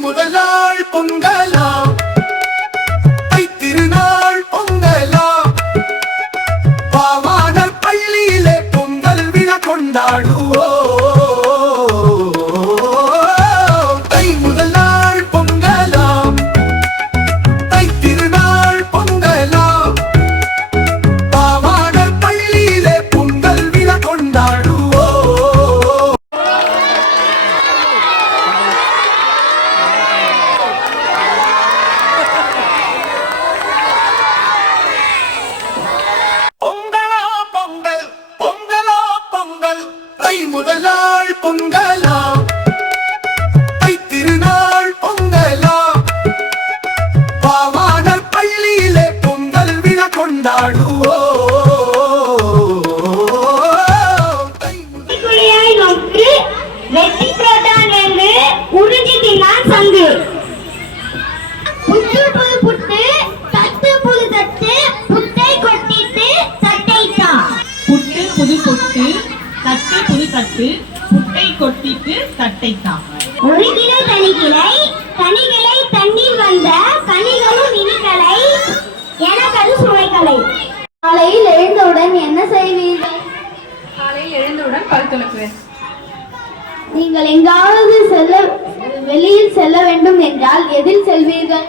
முதல் நாள் பொங்கலாம் திருநாள் பொங்கலாம் பாவான பள்ளியிலே பொங்கல் விழா கொண்டாடும் தட்டு புது தட்டு புட்டை கொட்டிட்டு தட்டை தா புட்டு புது பொட்டு தட்டு புது தட்டு புட்டை கொட்டிட்டு தட்டை தான் ஒரு கிளை தனிக்கிளை தனிகளை தண்ணீர் வந்த கனிகளும் இனிகளை எனக்கது சுவைகளை. காலையில் எழுந்தவுடன் என்ன செய்வீர்கள்? காலையில் எழுந்தவுடன் பல் துலக்குவேன். நீங்கள் எங்காவது செல்ல வெளியில் செல்ல வேண்டும் என்றால் எதில் செல்வீர்கள்?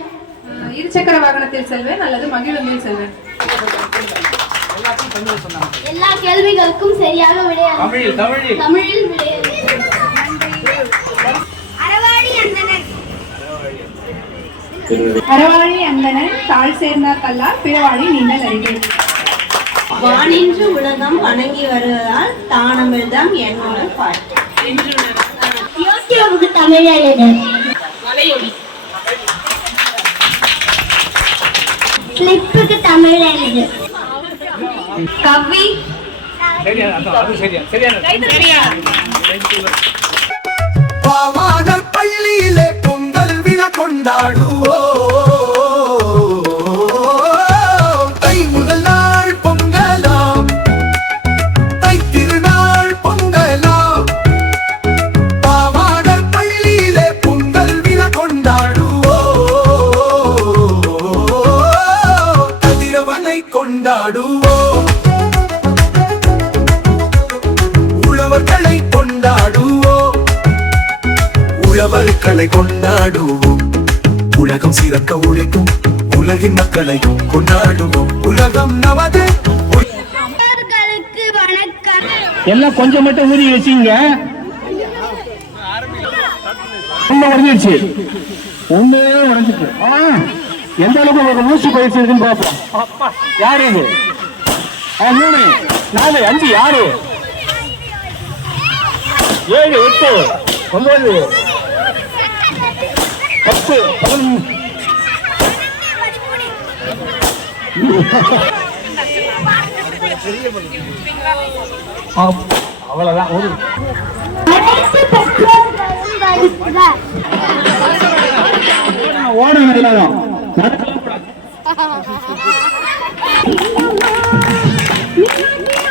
இருசக்கர வாகனத்தில் செல்வேன் அல்லது மகிழுந்தில் செல்வேன். எல்லா கேள்விகளுக்கும் சரியாக விடையளி தமிழில் விடையளி அந்தனர் அறவாழி அந்தனன் தாழ் சேர்ந்தார் கல்லார் பிறவாழி நீங்கள் அறிவே. வானின்று உலகம் வணங்கி வருவதால் தானமிழ்தம் என்னோட பாட்டு. யோசியோவுக்கு தமிழ் எழுது ஸ்லிப்புக்கு தமிழ் எழுது கவி பள்ளியிலே பொங்கல் விழா கொண்டாடுவோம். கொண்டாடுவோம் உழவர்களை கொண்டாடுவோம் உழவர்களை கொண்டாடுவோம். உலகம் சிறக்க உழைக்கும். உலகின் மக்களை கொண்டாடுவோம். உலகம் நமது எல்லாம் கொஞ்சம் மட்டும் ஊறி வச்சுங்க. ரொம்ப உடஞ்சிருச்சு. உடஞ்சிட்டு ஆ, எந்த அளவுக்கு உங்களுக்கு மூச்சு பயிற்சி இருக்குன்னு பார்ப்போம். அப்பா, யாரு? இது மூணு. நாலு அஞ்சு ஆறு. ஏழு எட்டு ஒன்பது பத்து பதினொன்று. அவ்வளவுதான். ஒரு. ஓடணும் எல்லாரும் ஒரே அடி